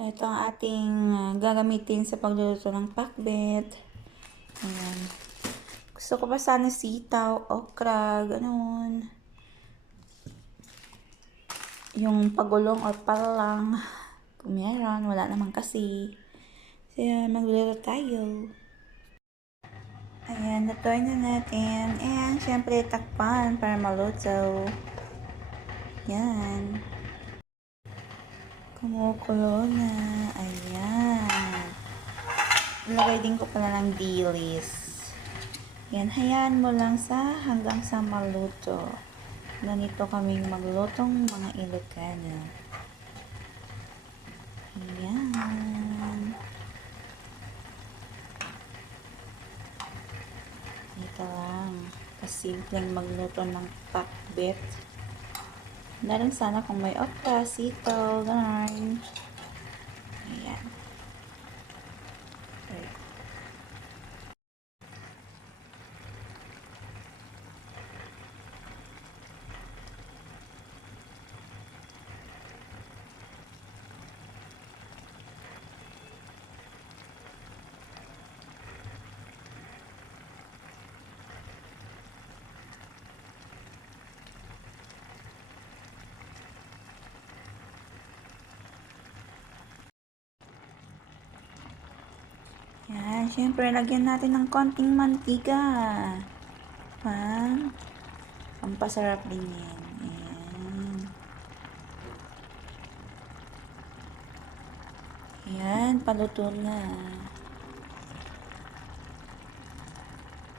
Ito ang ating gagamitin sa pagluluto ng pakbet. Ayan. Gusto ko pa sana sitaw, okra, ganun. Yung pagulong or palang. Kung meron, wala naman kasi. So yan, magluluto tayo. Ayan, lutuin na natin. And syempre takpan para maluto. Yan. Kumukulo na. Ayan. Ilagay din ko pala ng dilis. Yan, hayaan mo lang hanggang sa maluto. Ganito kaming maglutong mga Ilocano. Ayan. Ito lang. Kasimpleng magluto ng pakbet. Na lang sana kung may okra, sitaw, gano'n. Ayan. Yan, syempre, lagyan natin ng konting mantika. Pampasarap din yan. Ayan. Ayan, paluto na.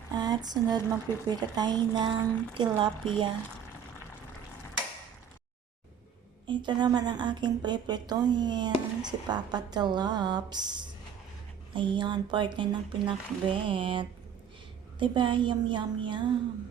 At sunod, magpipita tayo ng tilapia. Ito naman ang aking pre-pretohin, si Papa Tilaps. Ayan, partner ng pinakbet. Diba? Yum, yum, yum.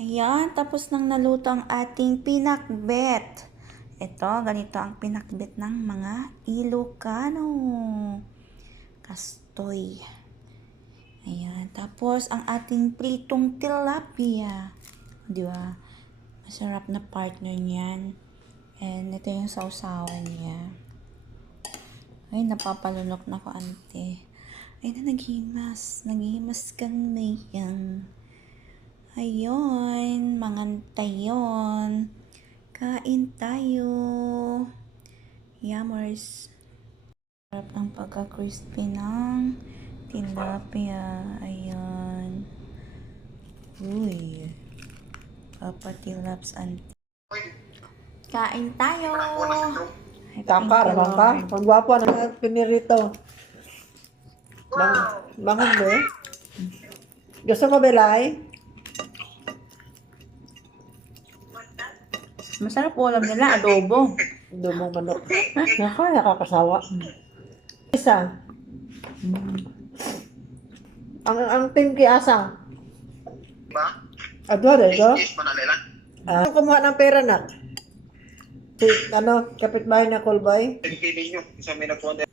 Ayan, tapos nang naluto ang ating pinakbet. Ito, ganito ang pinakbet ng mga Ilocano. Kastoy. Ayan, tapos ang ating pritong tilapia. Di ba? Masarap na partner niyan. And ito yung sausawan niya. Ay, napapalunok na ko, ante. Ay, naghimas. Naghimas ka na yan. Ayun, mangantay yun. Kain tayo. Yummers. Sarap ng pagka-crispy ng tilapia. Ayan. Uy. Papa Tilaps and kain tayo. Takar, bangka. Pagwapo na pinirito. Bangon mo eh. Gusto mo belay? Masarap po alam nila, adobo. Dumong manok. Nakakasawa. Isa. Ang team kay Asang. Ba? Adwa ito. Yes, manalila. Kumuha ng pera na. Si, kapitbahay na Kulbay. Pili nyo, isa may nagpunta.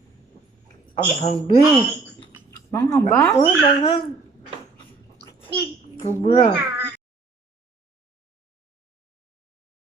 Ang hangbi. Manghang ba? Oh, manghang. Sobra.